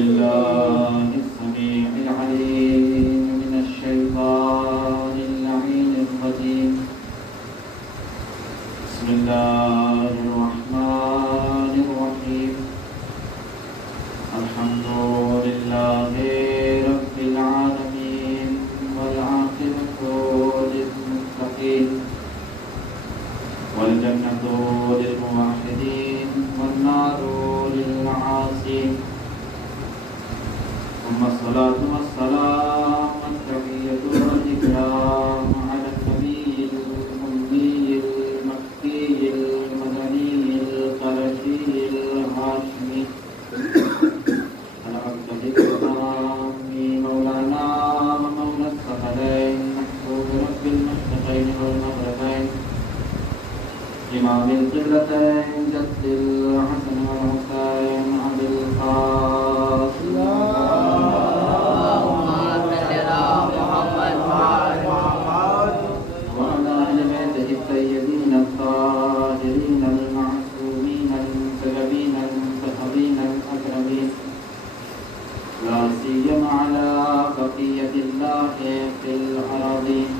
بالله السميع العليم من الشيطان اللعين الرجيم. بسم الله الرحمن الرحيم. الحمد لله رب العالمين والعاقبة للمتقين والجنة للموحدين والنار للعاصين. ثم الصلاة والسلام والتحية والإكرام على النبي الأمي المكي المدني القرشي الهاشمي مولانا ومولى الثقلين محبوب رب المشرقين والمغربين إمام القبلتين جد الحسن والحسين أبي القاسم اللهم صل على محمد وعلى أهل بيته الطيبين الطاهرين المعصومين المنتجبين المنتخبين الأكرمين، لا سيما على بقية الله في الأراضين،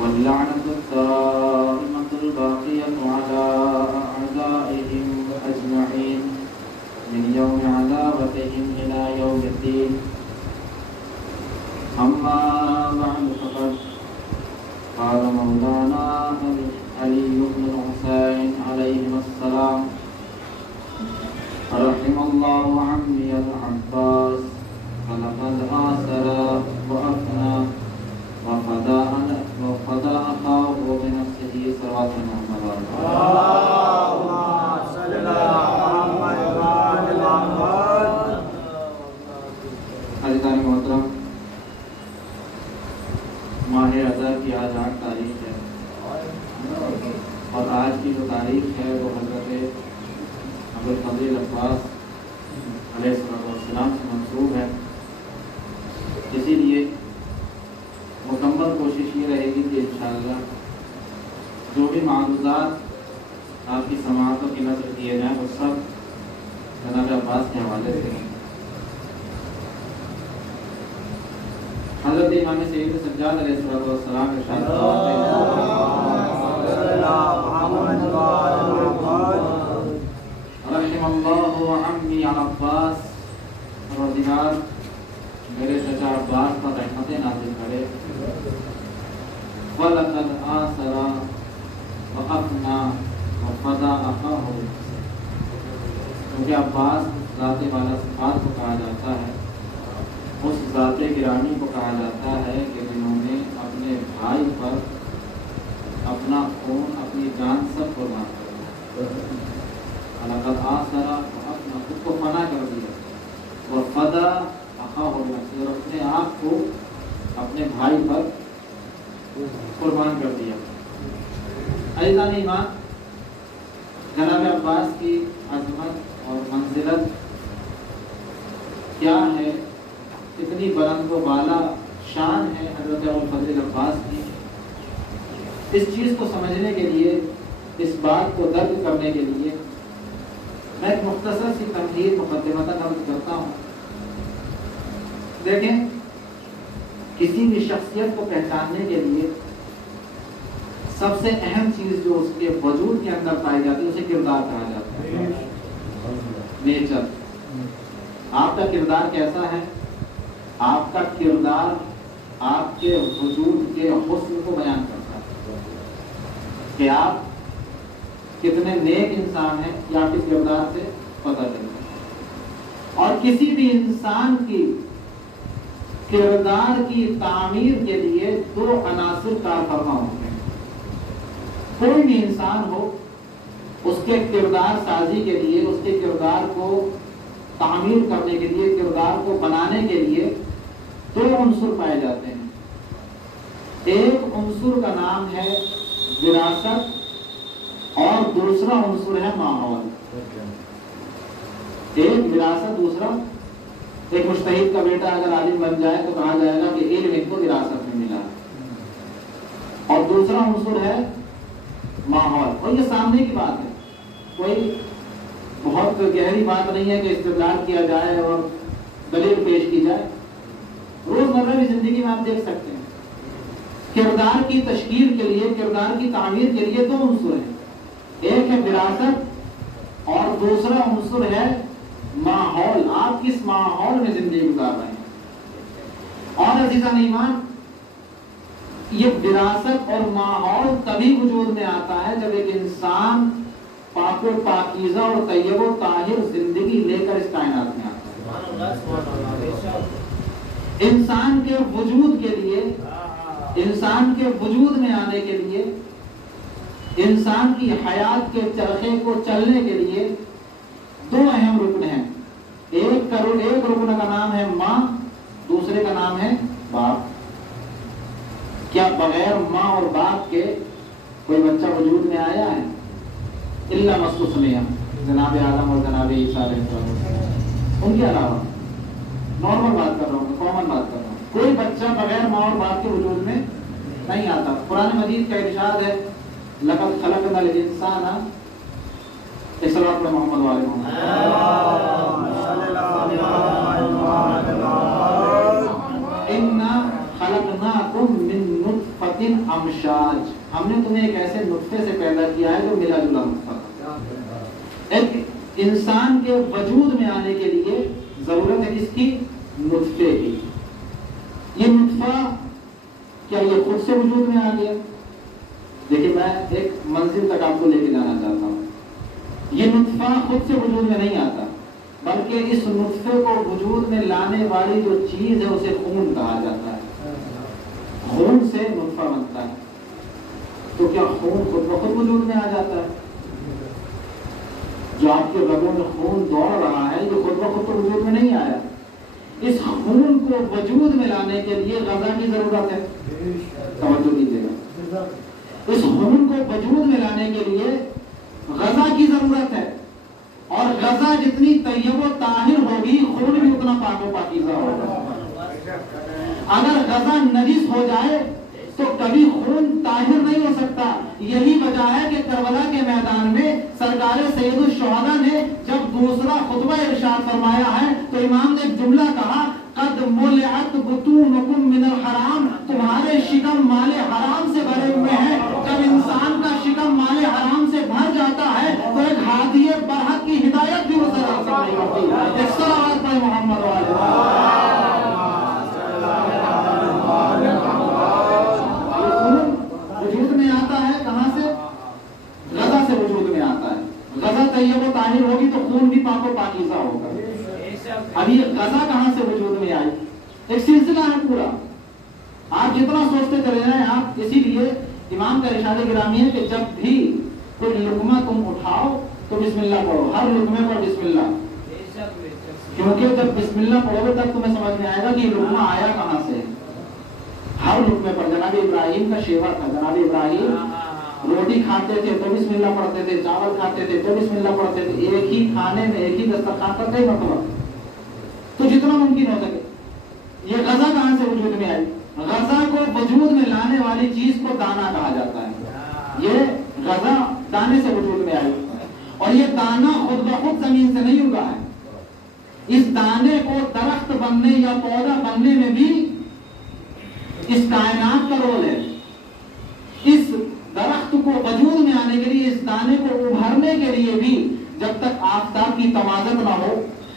واللعنة الدائمة الباقية على أعدائهم أجمعين من يوم عداوتهم إلى يوم الدين. أما بعد فقد قال مولانا علي بن الحسين عليهما السلام: رحم الله عمي العباس فلقد آثر وأفنى وفدى أخاه بنفسه صراط محمد. اللهم صل على محمد وعلى آل محمد. عزیزان محترم، ماہ رجب کی آج 8 تاریخ ہے، اور آج کی جو تاریخ ہے وہ حضرت ابوالفضل عباس علیہ السلام سے منسوب ہے. اسی لیے مکمل کوشش یہ رہے گی کہ انشاءاللہ جو بھی معروضات آپ کی سماعتوں کی نظر کیے جائیں وہ سب جناب عباس کے حوالے سے ہیں. حضرت امام سید سجاد علیہ السلام ارشاد فرماتے ہیں: رحم اللہ عمی عباس، پروردگار میرے چچا عباس پر رحمت نازل کرے. وَلَقَدْ آثَرَ وَأَفْنَى وَفَدَى أَخَاهُ بِنَفْسِهِ. کیونکہ عباس ذات والا صفات کو کہا جاتا ہے، اس ذات گرامی کو کہا جاتا ہے کہ جنہوں نے اپنے بھائی پر اپنا خون اپنی جان سب قربان کر دیا. وَلَقَدْ آثَرَ وَأَفْنَى، خود کو فنا کر دیا. وَفَدَى أَخَاهُ بِنَفْسِهِ، اور اپنے آپ کو اپنے بھائی پر قربان کر دیا. عزیزان ایمان، جناب عباس کی عظمت اور منزلت کیا ہے، اتنی بلند و بالا شان ہے حضرت ابوالفضل عباس کی. اس چیز کو سمجھنے کے لیے، اس بات کو درک کرنے کے لیے میں ایک مختصر سی تمہید مقدمہ عرض کرتا ہوں. دیکھیں، کسی بھی شخصیت کو پہچاننے کے لیے سب سے اہم چیز جو اس کے وجود کے اندر پائی جاتی ہے اسے کردار کہا جاتا ہے. نیچر. آپ کا کردار کیسا ہے؟ آپ کا کردار آپ کے وجود کے حسن کو بیان کرتا ہے کہ آپ کتنے نیک انسان ہیں، یہ آپ کے کردار سے پتہ چلتا ہے. اور کسی بھی انسان کی کردار کی تعمیر کے لیے 2 عناصر کارفرما ہوتے ہیں. کوئی بھی انسان ہو، اس کے کردار سازی کے لیے، اس کے کردار کو تعمیر کرنے کے لیے، کردار کو بنانے کے لیے 2 عنصر پائے جاتے ہیں. ایک عنصر کا نام ہے وراثت، اور دوسرا عنصر ہے ماحول. ایک وراثت، دوسرا ایک مجتہد کا بیٹا اگر عالم بن جائے تو کہا جائے گا کہ علم ان کو وراثت میں ملا. اور دوسرا عنصر ہے ماحول. اور یہ سامنے کی بات ہے، کوئی بہت گہری بات نہیں ہے کہ استدلال کیا جائے اور دلیل پیش کی جائے. روزمرہ کی زندگی میں آپ دیکھ سکتے ہیں کردار کی تشکیل کے لیے، کردار کی تعمیر کے لیے 2 عنصر ہیں. ایک ہے وراثت اور دوسرا عنصر ہے ماحول. آپ کس ماحول میں زندگی گزار رہے ہیں. اور عزیزان ایمان، یہ وراثت اور ماحول تبھی وجود میں آتا ہے جب ایک انسان پاک و پاکیزہ اور طیب و طاہر زندگی لے کر اس کائنات میں آتا ہے. انسان کے وجود کے لیے، انسان کے وجود میں آنے کے لیے، انسان کی حیات کے چرخے کو چلنے کے لیے 2 اہم رکن ہیں. ایک رکن کا نام ہے ماں، دوسرے کا نام ہے باپ. کیا بغیر ماں اور باپ کے کوئی بچہ وجود میں آیا ہے؟ الا مستثنیہ جناب آدم اور جناب عیسیٰ علیہ السلام، ان کے علاوہ. نارمل بات کر رہا ہوں، کامن بات کر رہا ہوں. کوئی بچہ بغیر ماں اور باپ کے وجود میں نہیں آتا. قرآن مجید کا ارشاد ہے لقد خلقنا الانسان صلوات محمد والے محمد انا خلقناکم من نطفۃ امشاج. ہم نے تمہیں ایک ایسے نطفے سے پیدا کیا ہے جو ملا جلا نطفہ. ایک انسان کے وجود میں آنے کے لیے ضرورت ہے کس کی؟ نطفے کی. یہ نطفہ کیا یہ خود سے وجود میں آ گیا؟ دیکھیں میں ایک منزل تک آپ کو لے کے جانا چاہتا ہوں. یہ نطفہ خود سے وجود میں نہیں آتا، بلکہ اس نطفے کو وجود میں لانے والی جو چیز ہے اسے خون کہا جاتا ہے. خون سے نطفہ بنتا ہے. تو کیا خون خود بخود وجود میں آ جاتا ہے؟ جو آپ کے رگوں میں خون دوڑ رہا ہے یہ خود بخود تو وجود میں نہیں آیا. اس خون کو وجود میں لانے کے لیے غذا کی ضرورت ہے. توجہ دیجیے گا. اس خون کو وجود میں لانے کے لیے غذا کی ضرورت ہے، اور غذا جتنی طیب و طاہر ہوگی خون بھی اتنا پاک و پاکیزہ ہوگا. اگر غذا نجس ہو جائے تو کبھی خون طاہر نہیں ہو سکتا. یہی وجہ ہے کہ کربلا کے میدان میں سرکار سید الشہداء نے جب دوسرا خطبہ ارشاد فرمایا ہے تو امام نے ایک جملہ کہا قد ملعت بطونکم من الحرام. تمہارے شکم مال حرام سے بھرے ہوئے ہیں. جب انسان کا شکم مال حرام سے بھر جاتا ہے تو ایک ہادی برحق کی ہدایت بھی اسے حاصل نہیں ہوتی. ایک صلوات پڑھیں محمد والے. وجود میں آتا ہے کہاں سے؟ غذا سے وجود میں آتا ہے. غذا طیب و طاہر ہوگی تو خون بھی پاک و پاکیزہ ہوگا. اب یہ غذا کہاں سے وجود میں آئی؟ ایک سلسلہ ہے پورا. آپ جتنا سوچتے چلے جائیں آپ. اسی لیے امام کا ارشاد گرامی ہے کہ جب بھی کوئی لقمہ تم اٹھاؤ تو بسم اللہ پڑھو. ہر لقمے پر بسم اللہ. کیونکہ جب بسم اللہ پڑھو گے تب تمہیں سمجھ میں آئے گا کہ یہ لقمہ آیا کہاں سے. ہر لقمے پر جناب ابراہیم کا شیوا تھا. جناب ابراہیم روٹی کھاتے تھے تو بسم اللہ پڑھتے تھے، چاول کھاتے تھے تو بسم اللہ پڑھتے تھے. ایک ہی کھانے میں ایک ہی دسترخوان پر کئی مرتبہ. تو جتنا ممکن ہو سکے. یہ غذا کہاں سے وجود میں آئی؟ غذا کو وجود میں لانے والی چیز کو دانہ کہا جاتا ہے. یہ غذا دانے سے وجود میں آئی، اور یہ دانہ خود بخود زمین سے نہیں اگا ہے. اس دانے کو درخت بننے یا پودا بننے میں بھی اس کائنات کا رول ہے. اس درخت کو وجود میں آنے کے لیے، اس دانے کو ابھرنے کے لیے بھی جب تک آفتاب کی تمازت نہ ہو،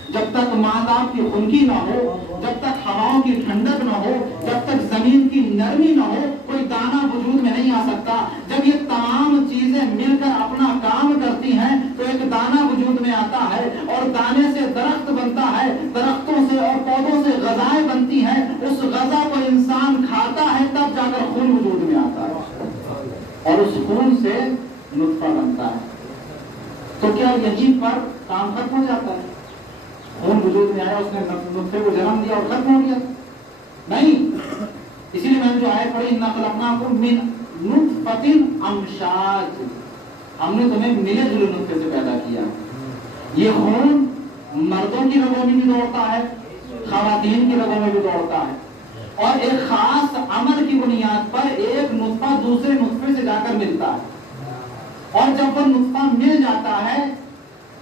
جب تک ماداب کی خنکی نہ ہو، جب تک ہواؤں کی ٹھنڈک نہ ہو، جب تک زمین کی نرمی نہ ہو، کوئی دانہ وجود میں نہیں آ سکتا. جب یہ تمام چیزیں مل کر اپنا کام کرتی ہیں تو ایک دانہ وجود میں آتا ہے، اور دانے سے درخت بنتا ہے، درختوں سے اور پودوں سے غذائیں بنتی ہیں. اس غذا کو انسان کھاتا ہے تب جا کر خون وجود میں آتا ہے، اور اس خون سے نطفہ بنتا ہے. تو کیا یہیں پر کام ختم ہو جاتا ہے؟ خون وجود میں آیا، اس نے نطفے کو جنم دیا اور ختم ہو گیا؟ نہیں. اسی لیے میں نے جو آیت پڑھی انا خلقناکم من نطفۃ امشاج. ہم نے تمہیں ملے جلے نطفے سے پیدا کیا. یہ خون مردوں کی رگوں میں بھی دوڑتا ہے، خواتین کی رگوں میں بھی دوڑتا ہے، اور ایک خاص عمل کی بنیاد پر ایک نطفہ دوسرے نطفے سے جا کر ملتا ہے. اور جب وہ نطفہ مل جاتا ہے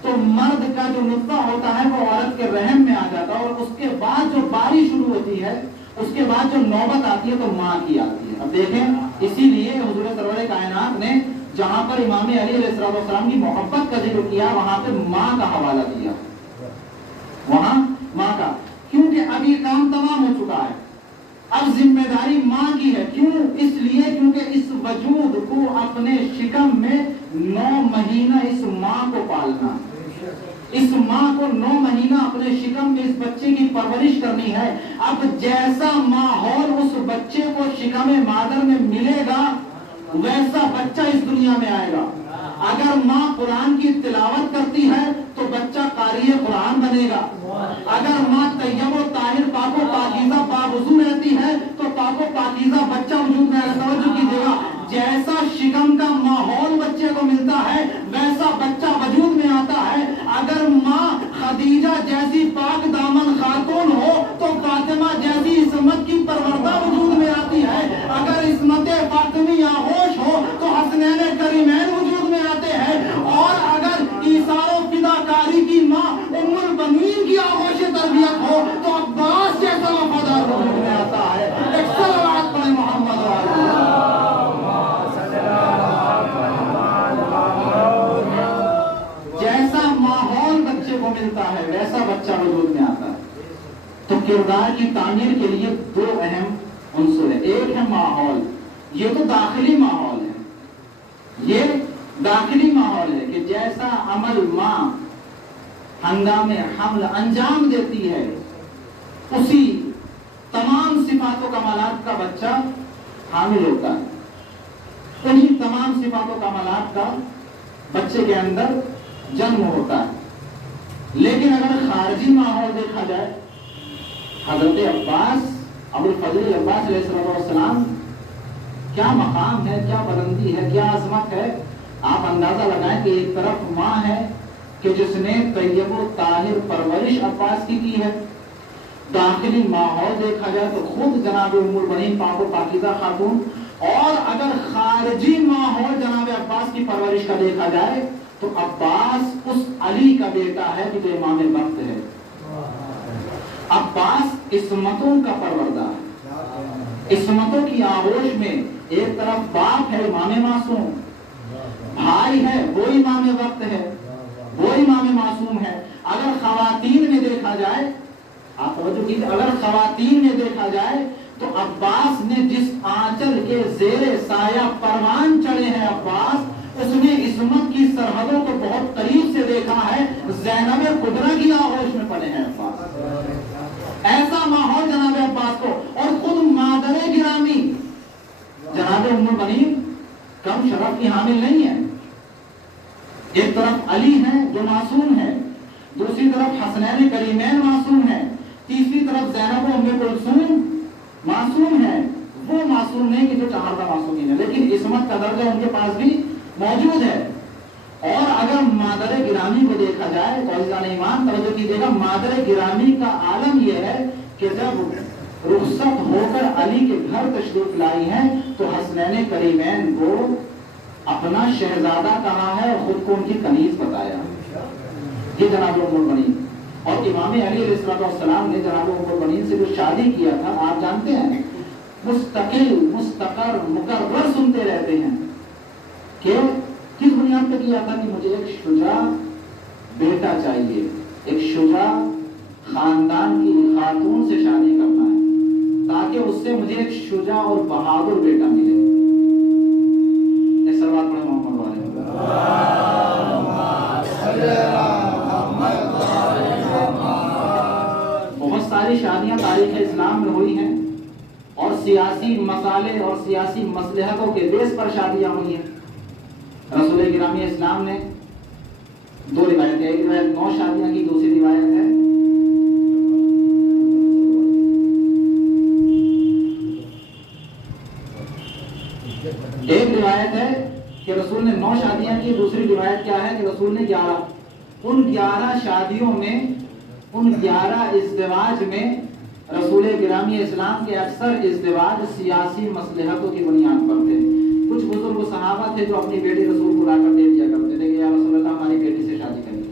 تو مرد کا جو نطفہ ہوتا ہے وہ عورت کے رحم میں آ جاتا ہے، اور اس کے بعد جو باری شروع ہوتی ہے، اس کے بعد جو نوبت آتی ہے تو ماں کی آتی ہے۔ اب دیکھیں، اسی لیے حضور سرور کائنات نے جہاں پر امام علی علیہ السلام کی محبت کا ذکر کیا وہاں پہ ماں کا حوالہ دیا، وہاں ماں کا، کیونکہ اب یہ کام تمام ہو چکا ہے، اب ذمہ داری ماں کی ہے۔ کیوں؟ اس لیے کیونکہ اس وجود کو اپنے شکم میں 9 مہینہ اس ماں کو پالنا، اس ماں کو 9 مہینہ اپنے شکم میں اس بچے کی پرورش کرنی ہے۔ اب جیسا ماحول اس بچے کو شکم مادر میں ملے گا ویسا بچہ اس دنیا میں آئے گا۔ اگر ماں قرآن کی تلاوت کرتی ہے تو بچہ قاری قرآن بنے گا، اگر ماں طیب و طاہر پاک و پاکیزہ باوضو رہتی ہے تو پاک و پاکیزہ بچہ وجود میں توجہ کیجیے گا، جیسا شکم کا ماحول بچے کو ملتا ہے ویسا بچہ وجود میں آتا ہے۔ اگر ماں خدیجہ جیسی پاک دامن خاتون ہو تو فاطمہ جیسی عصمت کی پروردہ وجود میں آتی ہے، اگر عصمت فاطمی آغوش ہو تو حسنین کریمین وجود میں آتے ہیں، اور اگر ایثار و فداکاری کی ماں ام البنین کی آغوش تربیت ہو تو عباس جیسا وفادار وجود میں آتا ہے۔ ایک صلوات پڑھیں محمد والا۔ جیسا ماحول بچے کو ملتا ہے ویسا بچہ وجود میں آتا ہے۔ تو کردار کی تعمیر کے لیے 2 اہم عنصر ہیں، ایک ہے ماحول، یہ تو داخلی ماحول ہے، یہ داخلی ماحول ہے کہ جیسا عمل ماں ہنگام حمل انجام دیتی ہے اسی تمام صفات و کمالات کا بچہ حامل ہوتا ہے، انہی تمام صفات و کمالات کا بچے کے اندر جنم ہوتا ہے۔ لیکن اگر خارجی ماحول دیکھا جائے، حضرت عباس ابوالفضل عباس علیہ السلام کیا مقام ہے، کیا بلندی ہے، کیا عظمت ہے، آپ اندازہ لگائیں کہ ایک طرف ماں ہے کہ جس نے طیب و طاہر پرورش عباس کی ہے، داخلی ماحول دیکھا جائے تو خود جناب ام البنین پاک و پاکیزہ خاتون، اور اگر خارجی ماحول جناب عباس کی پرورش کا دیکھا جائے تو عباس اس علی کا بیٹا ہے کہ جو امام وقت ہے۔ عباس عصمتوں کا پروردہ ہے، عصمتوں کی آغوش میں ایک طرف باپ ہے امام معصوم، بھائی ہے وہ امام وقت ہے، وہ امام معصوم ہے۔ اگر خواتین میں دیکھا جائے، آپ توجہ کیجیے، اگر خواتین میں دیکھا جائے تو عباس نے جس آنچل کے زیر سایہ پروان چڑھے ہیں عباس، اس نے عصمت کی سرحدوں کو بہت قریب سے دیکھا ہے، زینب کبریٰ کی آغوش میں پڑے ہیں عباس۔ ایسا ماحول جناب عباس کو، اور خود مادر گرامی جناب ام البنین کم شرف کی حامل نہیں ہے۔ ایک طرف علی ہے جو معصوم ہے، دوسری طرف حسنین کریمین معصوم ہے، تیسری طرف زینب و ام کلثوم معصوم ہے۔ وہ معصوم نہیں کہ جو چہارہ معصومین ہے، لیکن عصمت کا درجہ ان کے پاس بھی موجود ہے۔ اور اگر مادر گرامی کو دیکھا جائے تو عزیزان ایمان توجہ کیجیے گا، مادر گرامی کا عالم یہ ہے کہ جب رخصت ہو کر علی کے گھر تشریف لائی ہیں تو حسنین کریمین کو اپنا شہزادہ کہا ہے اور خود کو ان کی کنیز بتایا، یہ جناب ام البنین۔ اور امام علی علیہ السلام نے جناب ام البنین سے جو شادی کیا تھا آپ جانتے ہیں، مستقل مستقر مقرر سنتے رہتے ہیں کہ کس بنیاد پہ کیا تھا کہ مجھے ایک شجاع بیٹا چاہیے، ایک شجاع خاندان کی خاتون سے شادی کرنا ہے تاکہ اس سے مجھے ایک شجاع اور بہادر بیٹا ملے۔ ایسا بات پڑھے محمد والے بہت ساری شادیاں تاریخ اسلام میں ہوئی ہیں اور سیاسی مسالے اور سیاسی مصلحتوں کے بیس پر شادیاں ہوئی ہیں۔ رسول گرامی اسلام نے 2 روایتیں، ایک روایت 9 شادیاں کی، دوسری روایت ہے کہ رسول نے 9 شادیاں کی، دوسری روایت کیا ہے کہ رسول نے 11۔ ان 11 شادیوں میں، ان 11 ازدواج میں رسول گرامی اسلام کے اکثر ازدواج سیاسی مصلحتوں کی بنیاد پر تھے۔ کچھ بزرگ صحابہ تھے جو اپنی بیٹی رسول کو لا کر دے دیا کرتے تھے کہ یا رسول اللہ ہماری بیٹی سے شادی کریے،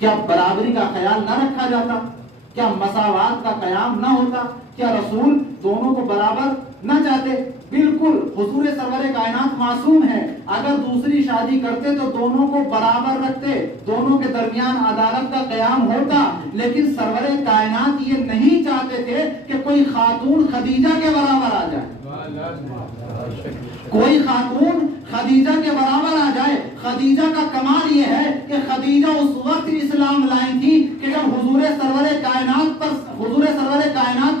کیا برابری کا خیال نہ رکھا جاتا؟ کیا مساوات کا قیام نہ ہوتا؟ کیا رسول دونوں کو برابر نہ چاہتے؟ بالکل حضور سرور کائنات معصوم ہے، اگر دوسری شادی کرتے تو دونوں کو برابر رکھتے، دونوں کے درمیان عدالت کا قیام ہوتا، لیکن سرور کائنات یہ نہیں چاہتے تھے کہ کوئی خاتون خدیجہ کے برابر آ جائے، کوئی خاتون خدیجہ کے برابر آ جائے۔ خدیجہ کا کمال یہ ہے کہ خدیجہ اس وقت اسلام لائی تھی کہ جب حضور سرور کائنات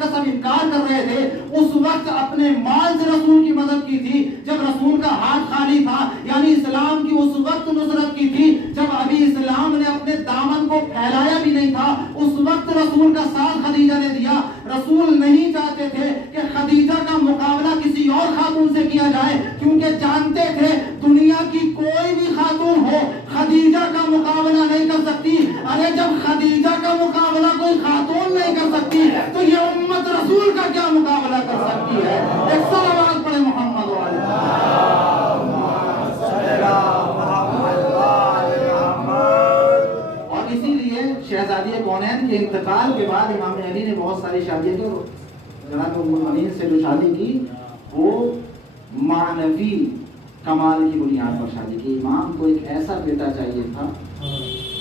کا سب انکار کر رہے تھے، اس وقت اپنے مال سے رسول کی مدد کی تھی، جب رسول کا ہاتھ خالی تھا، یعنی اسلام کی اس وقت نصرت کی تھی جب ابھی اسلام نے اپنے دامن کو پھیلایا بھی نہیں تھا، اس وقت رسول کا ساتھ خدیجہ نے دیا۔ رسول نہیں چاہتے تھے کہ خدیجہ کا مقابلہ کسی اور خاتون سے کیا جائے، کیونکہ جانتے تھے دنیا کی کوئی بھی خاتون ہو خدیجہ کا مقابلہ نہیں کر سکتی۔ ارے جب خدیجہ کا مقابلہ کوئی خاتون نہیں کر سکتی تو یہ امت رسول کا کیا مقابلہ کر سکتی ہے؟ ایک صلوات پڑھے محمد والے۔ اور اسی لیے شہزادی کونین کے انتقال کے بعد امام علی نے بہت ساری شادیاں کی، جناب امین سے جو شادی کی وہ معنوی کمال کی بنیاد پر شادی کی۔ امام کو ایک ایسا بیٹا چاہیے تھا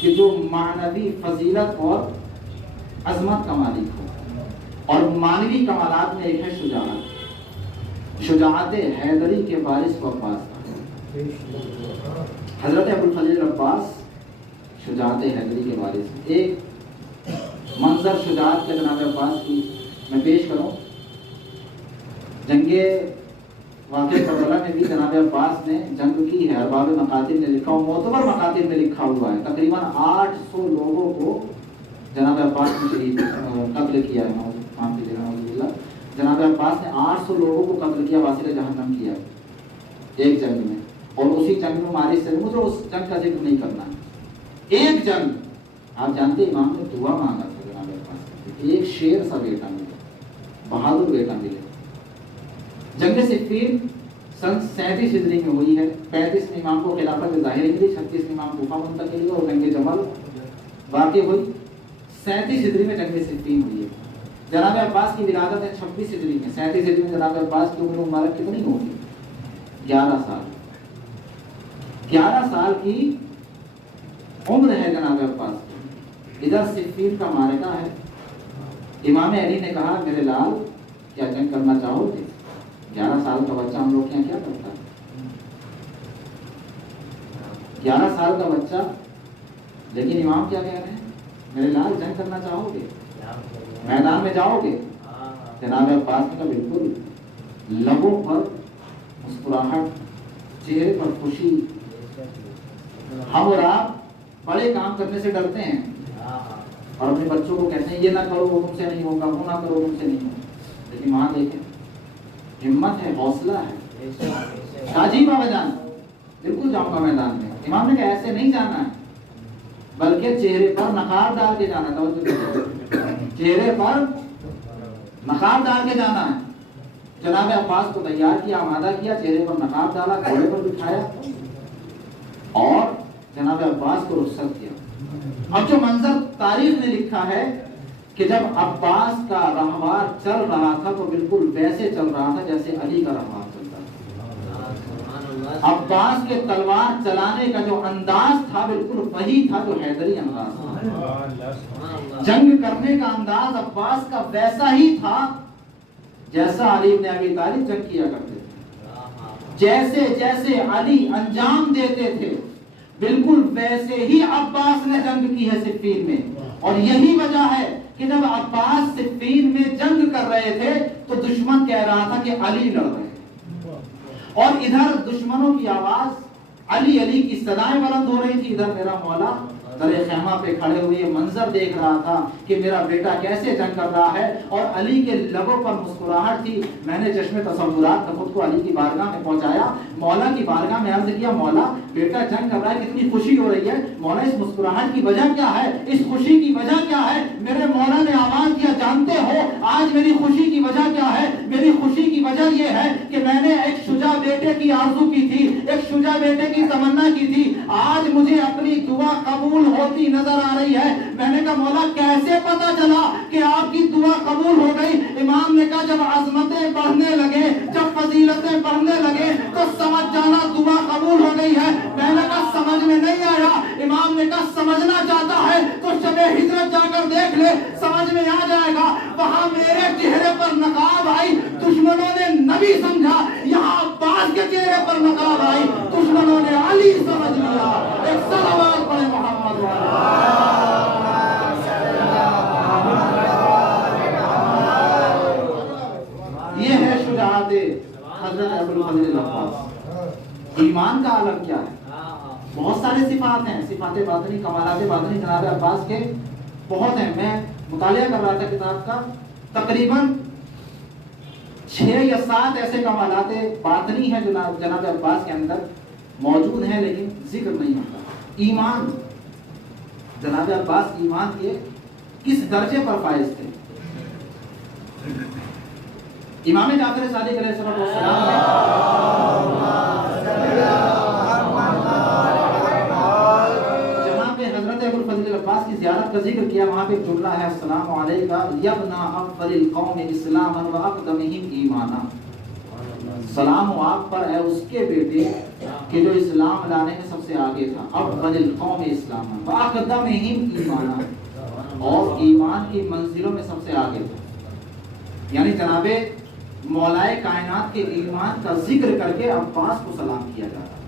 کہ جو معنوی فضیلت اور عظمت کا مالک ہو، اور معنوی کمالات میں ایک ہے شجاعت۔ شجاعت حیدری کے وارث کو عباس تھا، حضرت ابوالفضل عباس شجاعت حیدری کے وارث۔ ایک منظر شجاعت کے جناب عباس کی میں پیش کروں۔ جنگ واقع کربلا میں بھی جناب عباس نے جنگ کی ہے، ارباب مقاتل نے لکھا، معتبر مقاتل میں لکھا ہوا ہے، تقریباً 800 لوگوں کو جناب عباس نے شہید قتل کیا ہے۔ جناب عباس نے 800 لوگوں کو قتل کیا، واصل جہنم کیا ایک جنگ میں، اور اسی جنگ میں مارے سے مجھے اس جنگ کا ذکر نہیں کرنا ہے۔ ایک جنگ آپ جانتے امام نے دعا مانگا تھا جناب عباس، ایک شیر سا بیٹا ملے، بہادر بیٹا ملے۔ جنگ صفین سن 37 ہجری میں ہوئی ہے، 35 میں امام کو خلافت ظاہری ملی، 36 میں امام کوفہ منتقل ہوا، اور جنگ جمل واقع ہوئی 37 ہجری میں جنگ صفین ہوئی ہے۔ جناب عباس کی ولادت ہے 26 ہجری میں، 37 ہجری میں جناب عباس کی عمر مبارک کتنی ہوگی؟ 11 سال۔ 11 سال کی عمر ہے جناب عباس کی۔ ادھر صفین کا معرکہ ہے، امام علی نے کہا میرے لال کیا جنگ کرنا چاہو گے؟ 11 سال کا بچہ ہم لوگ کے یہاں کیا کرتا ہے؟ 11 سال کا بچہ، لیکن امام کیا کہہ رہے ہیں؟ میرے لال جنگ کرنا چاہو گے؟ میدان میں جاؤ گے؟ جناب عباس نے کہا بالکل۔ لبوں پر مسکراہٹ، چہرے پر خوشی۔ ہم اور آپ بڑے کام کرنے سے ڈرتے ہیں اور اپنے بچوں کو کہتے ہیں یہ نہ کرو وہ تم سے نہیں ہوگا، وہ نہ کرو تم سے نہیں ہوگا، لیکن وہاں دیکھیں ہمت ہے، حوصلہ ہے۔ حاجی بابا جان بالکل جاؤں گا میدان میں۔ امام نے کہا ایسے نہیں جانا ہے، بلکہ چہرے پر نقاب ڈال کے جانا ہے، چہرے پر نقاب ڈال کے جانا ہے۔ جناب عباس کو تیار کیا، آمادہ کیا، چہرے پر نقاب ڈالا، گھوڑے پر بٹھایا اور جناب عباس کو رخصت کیا۔ اب جو منظر تاریخ نے لکھا ہے کہ جب عباس کا رہوار چل رہا تھا تو بالکل ویسے چل رہا تھا جیسے علی کا رہوار چلتا تھا۔ عباس کے تلوار چلانے کا جو انداز تھا بالکل وہی تھا جو حیدری انداز تھا۔ جنگ کرنے کا انداز عباس کا ویسا ہی تھا جیسا علی بن ابی طالب جنگ کیا کرتے تھے، جیسے جیسے علی انجام دیتے تھے بالکل ویسے ہی عباس نے جنگ کی ہے صفین میں۔ اور یہی وجہ ہے کہ جب عباس صفین میں جنگ کر رہے تھے تو دشمن کہہ رہا تھا کہ علی لڑ رہے ہیں، اور ادھر دشمنوں کی آواز علی علی کی صدائیں بلند ہو رہی تھی، ادھر میرا مولا در خیمہ پہ کھڑے ہوئے منظر دیکھ رہا تھا کہ میرا بیٹا کیسے جنگ کر رہا ہے، اور علی کے لبوں پر مسکراہٹ تھی۔ میں نے چشم تصورات میں خود کو علی کی بارگاہ میں پہنچایا، مولا کی بارگاہ میں عرض کیا مولا بیٹا جنگ کر رہا ہے، کتنی خوشی ہو رہی ہے، مولا اس مسکراہٹ کی وجہ کیا ہے، اس خوشی کی وجہ کیا ہے؟ میرے مولا نے آواز دیا جانتے ہو آج میری خوشی کی وجہ کیا ہے؟ میری خوشی کی وجہ یہ ہے کہ میں نے ایک شجاع بیٹے کی آرزو کی تھی تھی, ایک شجاع بیٹے کی تمنا کی تھی, آج مجھے اپنی دعا قبول ہوتی نظر آ رہی ہے. میں نے کہا مولا کیسے پتا چلا کہ آپ کی دعا قبول ہو گئی؟ امام نے کہا جب عظمتیں بڑھنے لگے, جب فضیلتیں بڑھنے لگے تو سمجھ جانا دعا قبول ہو گئی ہے. میں نے کہا سمجھ میں نہیں آیا. امام نے کہا سمجھنا چاہتا ہے تو شب ہجرت جا کر دیکھ لے, سمجھ میں آ جائے گا. وہاں میرے چہرے پر نقاب آئی, دشمنوں نے نبی سمجھا. یہاں عباس کے چہرے پر نقاب آئی, دشمنوں نے علی سمجھ لیا. ایک صلوات پڑھے محمد والا. یہ ہے شجاعت حضرت ابوالفضل العباس. ایمان کا عالم کیا ہے؟ بہت سارے صفات ہیں, صفات باطنی, کمالات باطنی جناب عباس کے بہت ہیں. میں مطالعہ کر رہا تھا کتاب کا, تقریباً 6 یا 7 ایسے کمالات باطنی ہیں جناب عباس کے اندر موجود ہیں, لیکن ذکر نہیں ہوتا. ایمان, جناب عباس ایمان کے کس درجے پر فائز تھے؟ امام جعفر صادق علیہ السلام جہاں پہ حضرت ابوالفضل العباس کی زیارت کا ذکر کیا, وہاں پہ ایک جملہ ہے, السلام علیکہ یابن افضل القوم اسلاما واقدمہم ایمانا. سلام ہو آپ پر اے اس کے بیٹے کہ جو اسلام لانے میں سب سے آگے تھا. افضل القوم اسلاما واقدمہم ایمانا, اور ایمان کی منزلوں میں سب سے آگے تھا. یعنی جناب مولائے کائنات کے ایمان کا ذکر کر کے عباس کو سلام کیا جاتا ہے.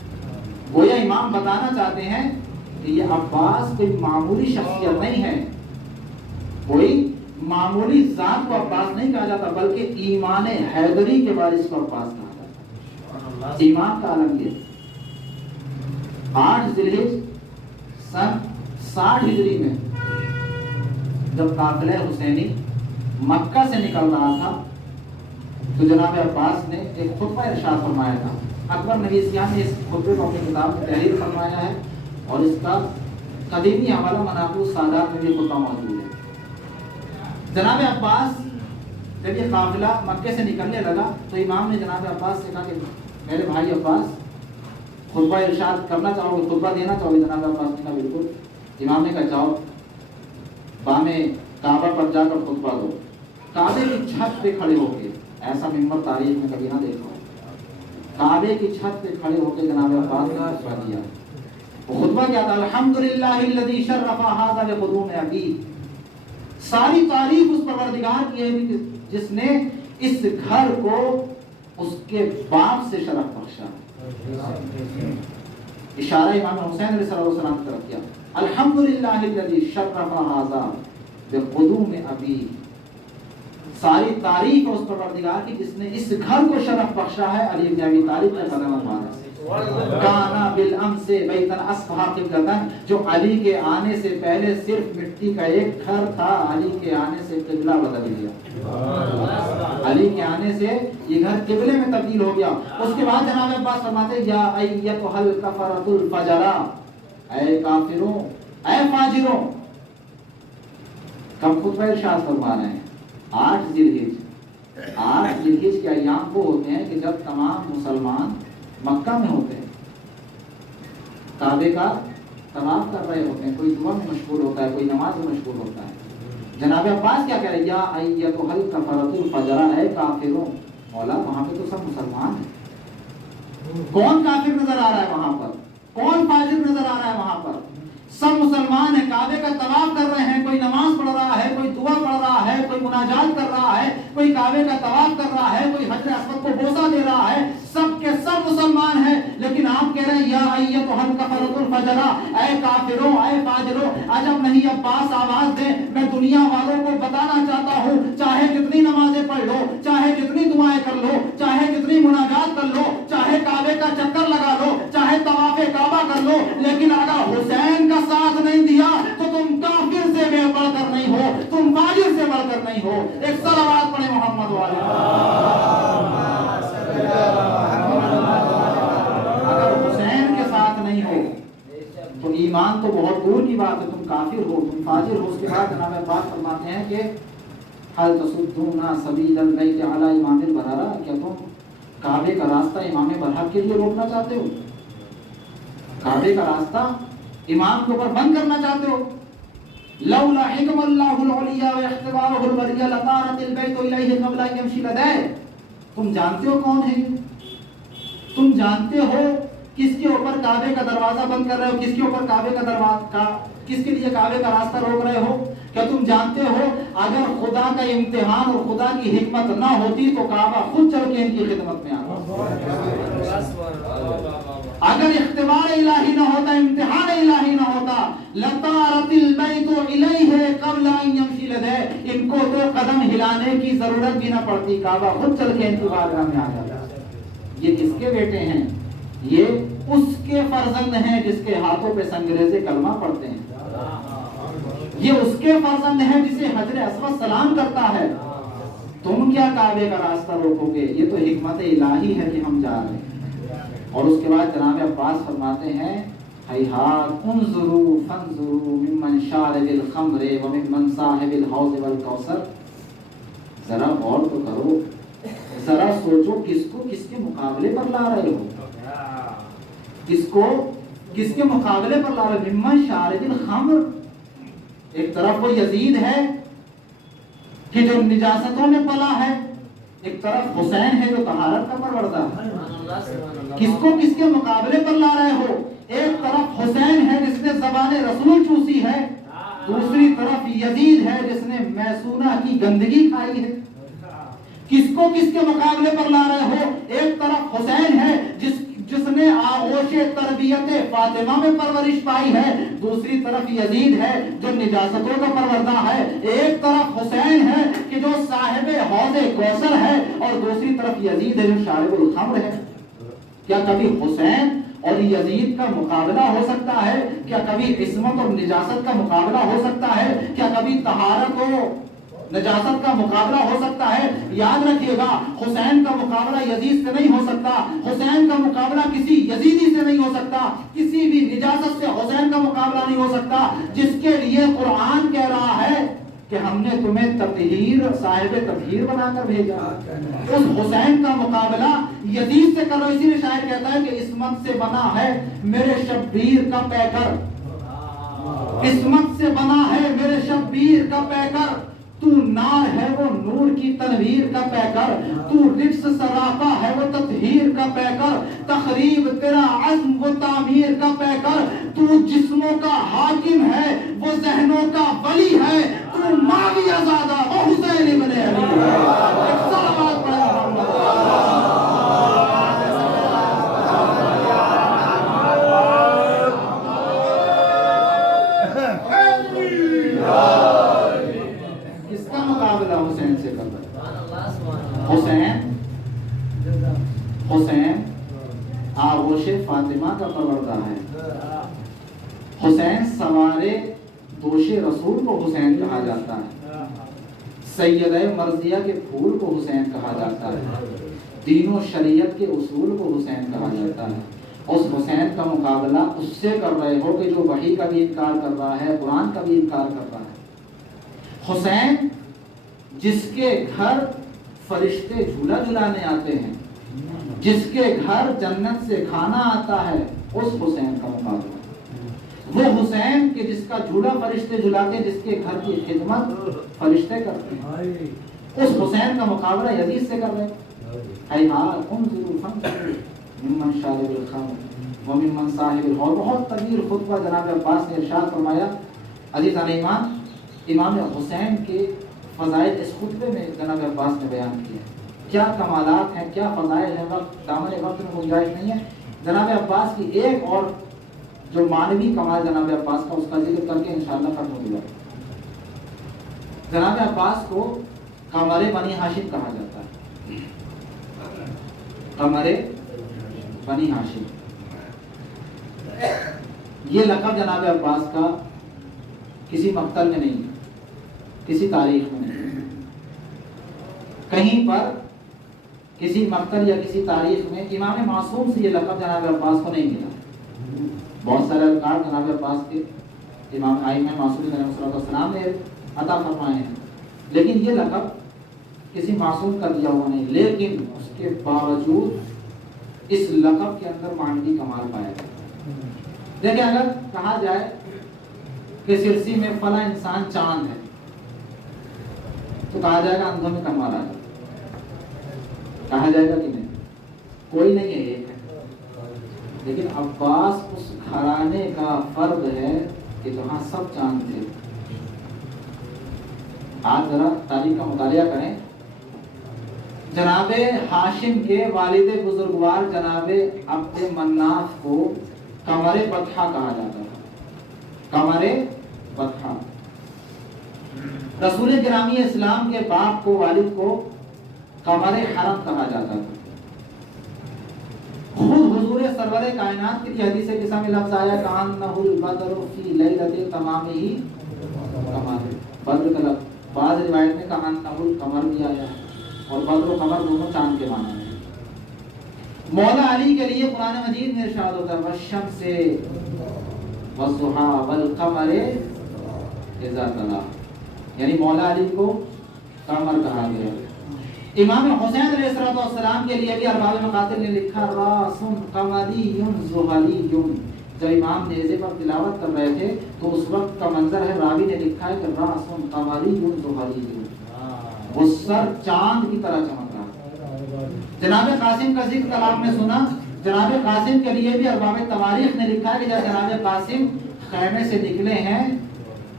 گویا امام بتانا چاہتے ہیں کہ یہ عباس کوئی معمولی شخصیت نہیں ہے, کوئی معمولی ذات کو عباس نہیں کہا جاتا, بلکہ ایمان حیدری کے وارث کو عباس کہا جاتا ہے. ایمان کا عالم یہ 8 ذی الحجہ سن 60 ہجری میں جب قافلہ حسینی مکہ سے نکل رہا تھا تو جناب عباس نے ایک خطبہ ارشاد فرمایا تھا. اکبر نویسیان نے اس خطبے کو اپنی کتاب میں تحریر فرمایا ہے, اور اس کا قدیمی حوالہ مناقب السادات میں بھی خطبہ موجود ہے. جناب عباس جب یہ قافلہ مکے سے نکلنے لگا تو امام نے جناب عباس سے کہا کہ میرے بھائی عباس خطبہ ارشاد کرنا چاہو گے, خطبہ دینا چاہو گے؟ جناب عباس نے کہا بالکل. امام نے کہا جاؤ بام کعبہ پر جا کر خطبہ دو. کعبے کی چھت پہ کھڑے ہو کے, ایسا ممبر تاریخ میں کبھی نہ دیکھا ہو, کعبے کی چھت پہ کھڑے ہو کے جناب عباس نے خطبہ دیا. وہ خطبہ کیا تھا؟ الحمدللہ الذی شرف ھذا بقدوم ابی. ساری تعریف اس پروردگار کی ہے جس نے اس گھر کو اس کے باپ سے شرف بخشا. اشارہ امام حسین علیہ السلام کی طرف کیا. الحمدللہ الذی شرف ھذا بقدوم ابی. ساری تعریف اس پروردگار کی جس نے اس گھر کو شرف بخشا ہے علی بن ابی طالب کے قدم مبارک سے. کانا بالامس بیتا اصبح قبلۃ, جو علی کے آنے سے پہلے صرف مٹی کا ایک گھر تھا, علی کے آنے سے قبلہ بدل گیا. علی کے آنے سے یہ گھر قبلے میں تبدیل ہو گیا. اس کے بعد جناب عباس فرماتے یا ایتھا الکفرۃ الفجرا, اے کافروں اے فاجروں. کب خطبہ ارشاد فرما رہے ہیں؟ 8 ذی الحجہ. 8 ذی الحجہ کے ایام وہ ہوتے ہیں کہ جب تمام مسلمان مکہ میں ہوتے ہیں, کعبے کا طواف کر رہے ہوتے ہیں, کوئی دعا میں مشغول ہوتا ہے, کوئی نماز میں مشغول ہوتا ہے. جناب عباس کیا کہہ رہے ہیں؟ یا ایتھا الکفرۃ الفجرا, اے کافروں. مولا وہاں پہ تو سب مسلمان ہیں, کون کافر نظر آ رہا ہے وہاں پر؟ کون فاجر نظر آ رہا ہے وہاں پر؟ سب مسلمان ہیں, کعبے کا طواف کر رہے ہیں, کوئی نماز پڑھ رہا ہے, کوئی دعا پڑھ رہا ہے, کوئی مناجات کر رہا ہے, کوئی کعبے کا طواف کر رہا ہے, کوئی حجر اسود کو بوسہ دے رہا ہے. سب کے سب مسلمان ہیں, لیکن آپ کہہ رہے ہیں یا ایتھا الکفرۃ الفجرا, اے کافروں اے فاجروں. عجب نہیں عباس آواز دیں, میں دنیا والوں کو بتانا چاہتا ہوں, چاہے جتنی نمازیں پڑھ لو, چاہے جتنی دعائیں کر لو, چاہے جتنی مناجات کر لو, چاہے کعبے کا چکر لگا لو, چاہے طواف کعبہ کر لو, لیکن اگر حسین کا ساتھ نہیں دیا تو تم کافر سے بڑھ کر نہیں ہو, تم فاجر سے بڑھ کر نہیں ہو. ایک صلوات پڑھیں محمد والے. اگر حسین کے ساتھ نہیں ہو تو ایمان تو بہت دور کی بات ہے, تم کافر ہو, تم فاجر ہو. اس کے بعد جناب عباس فرماتے ہیں کہ حل تصدون سبیل البیت علی امام البررہ, کیا تم کعبے کا راستہ امام برحق کے لیے روکنا چاہتے ہو؟ کعبے کا راستہ امام کے اوپر بند کرنا چاہتے ہو؟ لولا حکم اللہ العلیٰ واختبارہ البریہ لطارت البیت الیہ قبل ان یمشی لدیہ. تم جانتے ہو کون ہے یہ؟ تم جانتے ہو کس کے اوپر کعبے کا دروازہ بند کر رہے ہو؟ کس کے اوپر کعبے کا دروازہ کس کے لیے کعبے کا راستہ روک رہے ہو؟ کیا تم جانتے ہو اگر خدا کا امتحان اور خدا کی حکمت نہ ہوتی تو کعبہ خود چل کے ان کی خدمت میں آتا؟ اگر اختبار الہی نہ ہوتا، امتحان الہی نہ ہوتا، لطارت البیت الیہ قبل ان یمشی لدیہ، ان کو تو قدم ہلانے کی ضرورت بھی نہ پڑتی، کعبہ خود چل کے ان کی بارگاہ میں آ جاتا. یہ کس کے بیٹے ہیں؟ یہ اس کے فرزند ہیں جس کے ہاتھوں پہ سنگریزے کلمہ پڑھتے ہیں. یہ اس کے فرزند ہیں جسے حجر اسود سلام کرتا ہے. تم کیا کعبے کا راستہ روکو گے؟ یہ تو حکمت الہی ہے کہ ہم جا رہے ہیں. اور اس کے بعد جناب عباس فرماتے ہیں ہیہات انظروا فانظروا ممن شارب الخمر وممن صاحب الحوض والکوثر. ذرا غور تو کرو، ذرا سوچو کس کو کس کے مقابلے پر لا رہے ہو؟ کس کو کس کے مقابلے پر لا رہے ہو؟ ممن شارب الخمر، ایک طرف وہ یزید ہے کہ جو نجاستوں میں پلا ہے، ایک طرف حسین ہے جو طہارت کا پروردہ ہے. کس کو کس کے مقابلے پر لا رہے ہو؟ ایک طرف حسین ہے جس نے زبان رسول چوسی ہے، دوسری طرف یزید ہے جس نے میسونہ کی گندگی کھائی ہے. کس کو کس کے مقابلے پر لا رہے ہو؟ ایک طرف حسین ہے جس نے آغوش تربیت فاطمہ میں پرورش پائی ہے، دوسری طرف یزید ہے جو نجاستوں کا پروردہ ہے. ایک طرف حسین ہے کہ جو صاحب حوض کوثر ہے اور دوسری طرف یزید ہے جو شارب الخمر ہے. کیا کبھی حسین اور یزید کا مقابلہ ہو سکتا ہے؟ کیا کبھی عصمت اور نجاست کا مقابلہ ہو سکتا ہے؟ کیا کبھی طہارت و نجاست کا مقابلہ ہو سکتا ہے؟ یاد رکھیے گا، حسین کا مقابلہ یزید سے نہیں ہو سکتا، حسین کا مقابلہ کسی یزیدی سے نہیں ہو سکتا، کسی بھی نجاست سے حسین کا مقابلہ نہیں ہو سکتا. جس کے لیے قرآن کہہ رہا ہے کہ ہم نے تمہیں تطہیر صاحب تطہیر بنا کر بھیجا، اس حسین کا مقابلہ یزید سے کرو. اسی لیے شاعر کہتا ہے کہ عصمت سے بنا ہے میرے شبیر کا پیکر، عصمت سے بنا ہے میرے شبیر کا پیکر. تو نار ہے وہ نور کی تنویر کا پیکر، تو رجس سراپا ہے وہ تطہیر کا پیکر. تخریب تیرا عزم و تعمیر کا پیکر، تو جسموں کا حاکم ہے وہ ذہنوں کا ولی ہے. تو معاویہ زادہ وہ حسین ابن علی ہے. صلوات پڑھیں حسین سے کر رہے. حسین آغوش فاطمہ کا پروردہ ہے. حسین سوارے دوش رسول کو حسین کہا جاتا ہے. سیدہ مرضیہ کے پھول کو حسین کہا جاتا ہے. دین و شریعت کے اصول کو حسین کہا جاتا ہے. اس حسین کا مقابلہ اس سے کر رہے ہو کہ جو وحی کا بھی انکار کر رہا ہے، قرآن کا بھی انکار کر رہا ہے. حسین جس کے گھر فرشتے جھولا جھلانے آتے ہیں، جس کے گھر جنت سے کھانا آتا ہے، اس حسین کا مقابلہ. وہ حسین کہ جس کا جھولا فرشتے جھلاتے، جس کے گھر کی خدمت فرشتے کرتے ہیں، اس حسین کا مقابلہ یزید سے کر رہے ہیں. ہیہات انظروا فانظروا ممن شارب الخمر وممن صاحب الحوض. بہت طویل خطبہ جناب عباس نے ارشاد فرمایا. عزیزان ایمان، امام حسین کے فضائل اس خطبے میں جناب عباس نے بیان کیا. کیا کمالات ہیں، کیا فضائل ہیں، وقت دامن وقت میں گنجائش نہیں ہے. جناب عباس کی ایک اور جو معنوی کمال جناب عباس کا، اس کا ذکر کر کے انشاءاللہ ختم ہو جائے. جناب عباس کو قمر بنی ہاشم کہا جاتا ہے. قمر بنی ہاشم، یہ لقب جناب عباس کا کسی مقتل میں نہیں، کسی تاریخ میں نہیں. کہیں پر کسی مقتل یا کسی تاریخ میں امام معصوم سے یہ لقب جناب عباس کو نہیں ملا. بہت سارے القاب جناب عباس کے امام ائمہ معصومین علیہ السلام نے عطا فرمائے ہیں، لیکن یہ لقب کسی معصوم کا دیا ہوا نہیں، لیکن اس کے باوجود اس لقب کے اندر معنوی کمال پایا جاتا ہے۔ دیکھیں اگر کہا جائے کہ سرسی میں فلاں انسان چاند ہے تو کہا جائے گا اندھوں میں کمال آ جائے، کہا جائے گا کہ نہیں؟ کوئی نہیں ہے، ایک ہے۔ لیکن عباس اس گھرانے کا فرد ہے کہ جہاں سب چاند تھے۔ آپ ذرا تاریخ کا مطالعہ کریں، جناب ہاشم کے والد بزرگوار جناب عبد مناف کو قمر بطحہ کہا جاتا تھا، قمر بطحہ۔ رسول گرامی اسلام کے باپ کو، والد کو قمر حرم کہا جاتا تھا۔ خود حضور سرور کائنات کی حدیث قصہ میں لفظ آیا کأنہ البدر فی لیلۃ تمامہ قمر، بدر کا لفظ بعض روایت میں کأنہ القمر بھی آیا ہے، اور بدر و قمر دونوں چاند کے معنی ہیں۔ مولا علی کے لیے قرآن مجید میں ارشاد ہوتا ہے والشمس والضحیٰ والقمر اذا تلاہا، یعنی مولا علی کو قمر کہا گیا۔ امام حسین علیہ السلام کے لیے بھی ارباب مقاتل نے لکھا راس قمری زحلی، جب امام نیزے پر تلاوت کر رہے تھے تو اس وقت کا منظر ہے، راوی نے لکھا ہے کہ راس قمری زحلی، وہ سر چاند کی طرح چمک رہا۔ جناب قاسم کا ذکر کل آپ نے سنا، جناب قاسم کے لیے بھی ارباب تواریخ نے لکھا ہے کہ جب جناب قاسم خیمے سے نکلے ہیں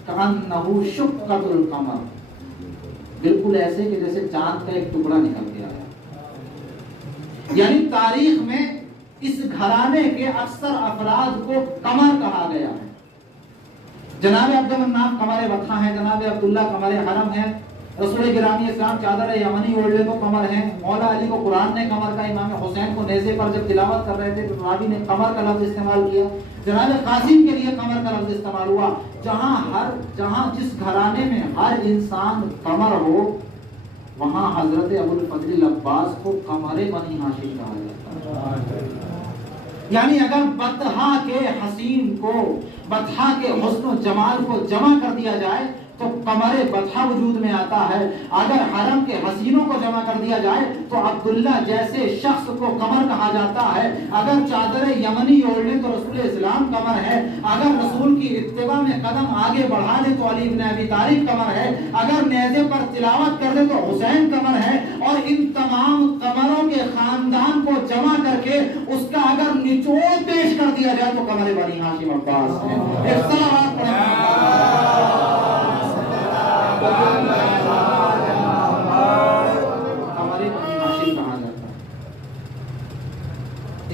کأنہ شقۃ القمر، بالکل ایسے کہ جیسے چاند کا ایک ٹکڑا نکل کے آیا۔ یعنی تاریخ میں اس گھرانے کے اکثر افراد کو قمر کہا گیا ہے۔ جناب عبد المناف قمر بطحہ ہے، جناب عبداللہ قمر حرم ہے، رسول گرامی اسلام چادر یمنی اوڑھے تو قمر ہیں، مولا علی کو قرآن نے قمر کا، امام حسین کو نیزے پر جب تلاوت کر رہے تھے تو راوی نے قمر کا لفظ استعمال کیا، جناب قاسم کے لیے قمر کا لفظ استعمال ہوا۔ جہاں جس گھرانے میں ہر انسان قمر ہو وہاں حضرت ابو الفضل العباس کو قمر بنی ہاشم کہا جاتا ہے۔ یعنی اگر بطحہ کے حسین کو، بطحہ کے حسن و جمال کو جمع کر دیا جائے تو قمر بطحہ وجود میں آتا ہے، اگر حرم کے حسینوں کو جمع کر دیا جائے تو عبداللہ جیسے شخص کو قمر کہا جاتا ہے، اگر چادر یمنی اوڑھ لیں تو رسول اسلام قمر ہے، اگر رسول کی اتباع میں قدم آگے بڑھا لیں تو علی بن ابی طالب قمر ہے، اگر نیزے پر تلاوت کر لیں تو حسین قمر ہے، اور ان تمام قمروں کے خاندان کو جمع کر کے اس کا اگر نچوڑ پیش کر دیا جائے تو قمر بنی ہاشم عباس ہے۔ ایک صلوات پڑھیں۔ قمر بنی ہاشم کہا جاتا ہے۔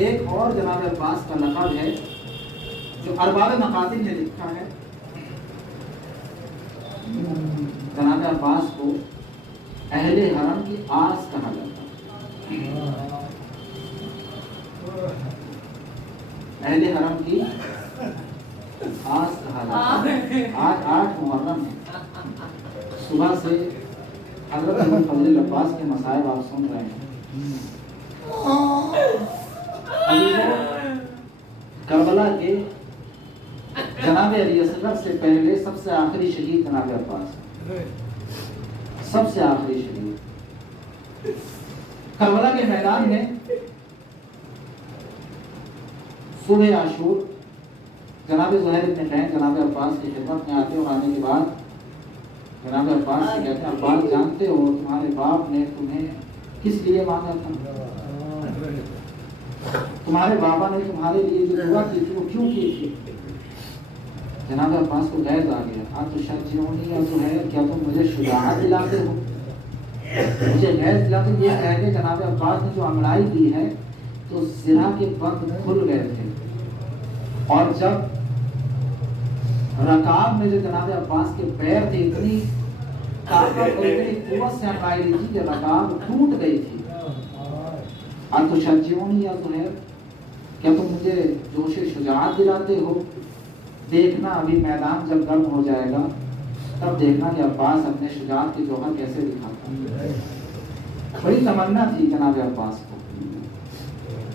ایک اور جناب عباس کا لقب ہے جو ارباب مقاتل نے لکھا ہے، جناب عباس کو اہل حرم کی آس کہا جاتا ہے۔ اہل حرم کی آس کہا جاتا ہے۔ آج 8 محرم ہے، صبح سے حضرت ابو الفضل العباس کے مصائب آپ سن رہے ہیں۔ ابھی وہ کربلا کے جناب علی اصغر سے پہلے سب سے آخری شہید جناب عباس، سب سے آخری شہید۔ کربلا کے میدان میں صبح عاشور جناب زہیر بن خین جناب عباس کی خدمت میں آتے اور آنے کے بعد جناب عباس سے کہتے ہیں عباس جانتے ہو تمہارے باپ نے تمہیں کس لیے مانگا تھا؟ تمہارے بابا نے تمہارے لیے جو دعا کی تھی وہ کیوں کی تھی؟ جناب عباس کو غیظ آ گیا، آپ تو شجعونی یا زہیر، کیا تم مجھے شجاعت دلاتے ہو؟ مجھے غیظ دلاتے ہو؟ یہ کہہ کے جناب عباس نے جو انگڑائی دی ہے تو زرہ کے بند کھل گئے تھے، اور جب رکاب میں جو جناب عباس کے پیر تھے اتنی طاقت اور اتنی قوت سے انگڑائی دی تھی کہ رکاب ٹوٹ گئی تھی۔ انتشجعونی یا زہیر، کیا تم مجھے جوش شجاعت دلاتے ہو؟ دیکھنا ابھی میدان جب گرم ہو جائے گا تب دیکھنا کہ عباس اپنے شجاعت کے جوہر کیسے دکھاتا۔ بڑی تمنا تھی جناب عباس کو،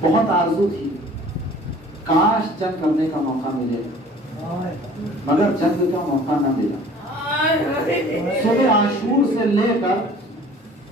بہت آرزو تھی، کاش جنگ کرنے کا موقع ملے، مگر جنگ کا موقع نہ ملا۔ صبح عاشور سے لے کر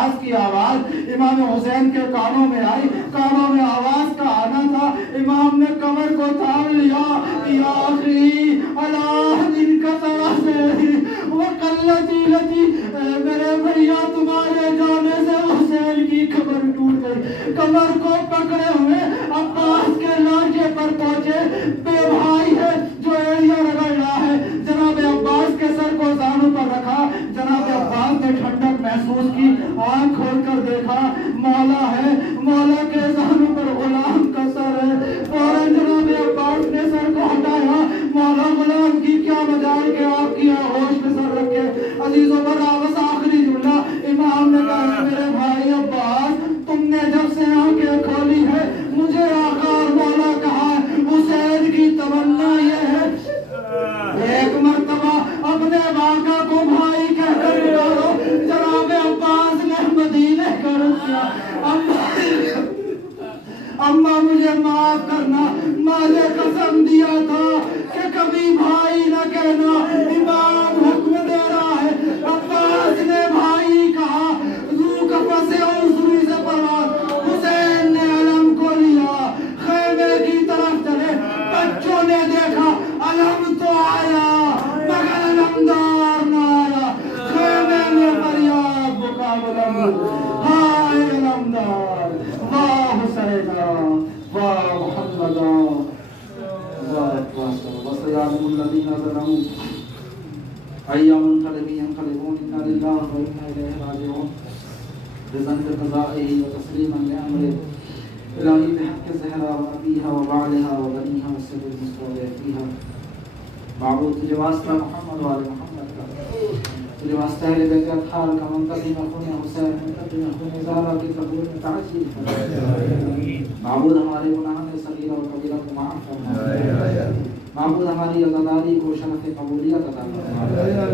عباس کی آواز امام حسین کے کانوں میں آئی، کانوں میں آواز کا آنا تھا، امام نے کمر کو تھام لیا، یا اخی اللہ دن کا سراسے وہ کلتی لتی، میرے بھیا تمہارے جانے سے حسین کی کمر ٹوٹ گئی۔ کمر کو پکڑے ہوئے عباس کے لانچے پر پہنچے، بے بھائی ہے جو ایڑیاں رگڑ رہا ہے، جناب عباس کے سر کو زانوں پر رکھا، جناب عباس نے ٹھنڈک محسوس کی، آنکھ کھول کر دیکھا مولا ہے، مولا کے زانوں پر غلام کا سر ہے، فوراً جناب عباس نے سر کو ہٹایا، مولا غلام کی کیا مجال کہ آپ کی آغوش میں سر رکھے۔ عزیزوں پر آواز آخری جملہ امام نے کہا، میرے بھائی عباس تم نے جب سے آنکھیں کھولی ہے مجھے آقا اور مولا کہا ہے، حسین کی تمنا یہ ہے ایک مرتبہ اپنے واقعہ کو بھائی کہہ کر پکارو۔ جناب عباس نے مدینے کا رخ کیا، اماں مجھے معاف کرنا، ماں نے قسم دیا تھا کہ کبھی بھائی نہ کہنا، امام حکم دے رہا ہے۔ عباس نے بھائی کہا، ذو قفس عنصری سے پرواز، حسین نے علم کو لیا، خیمے کی طرف چلے، بچوں نے دیکھا علم تو آیا مگر علمدار نہ آیا، خیمے میں فریاد بکا بلند، ہائے علمدار، واہ حسینا واہ محمدا وسيعلم الذين ظلموا أي منقلب ينقلبون إنا لله وإنا إليه راجعون بذنب قضائه وتسليما لأمره إلهي بحق زهرا وأبيها وبعلها وبنيها والسر المستودع فيها معبود تجھے واسطہ محمد وآل محمد کا، تجھے واسطہ اہل بیت اطہار کا، منتقم خون حسین، منتقم خون زہرا کی قبول میں تعجیل فرما۔ معبود ہمارے گناہوں صغیرہ و کبیرہ کو معاف فرما، معبود ہماری عزاداری کو شرف قبولیت عطا فرما،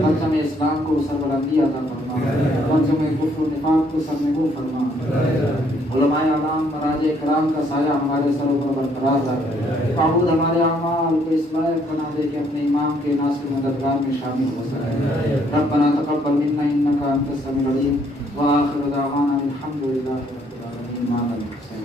پرچم اسلام کو سربلندی عطا فرما، پرچم کفر و نفاق کو سرنگوں فرما، علماء اعلام مراجع کرام کا سایہ ہمارے سروں پر برقرار رکھ، معبود ہمارے اعمال کو اس لائق بنا دے کہ اپنے امام کے ناصر مددگار میں شامل ہو سکے۔ ربنا تقبل منا انک انت السمیع العلیم وآخر دعوانا الحمد للہ رب العالمین۔ مع الحسین۔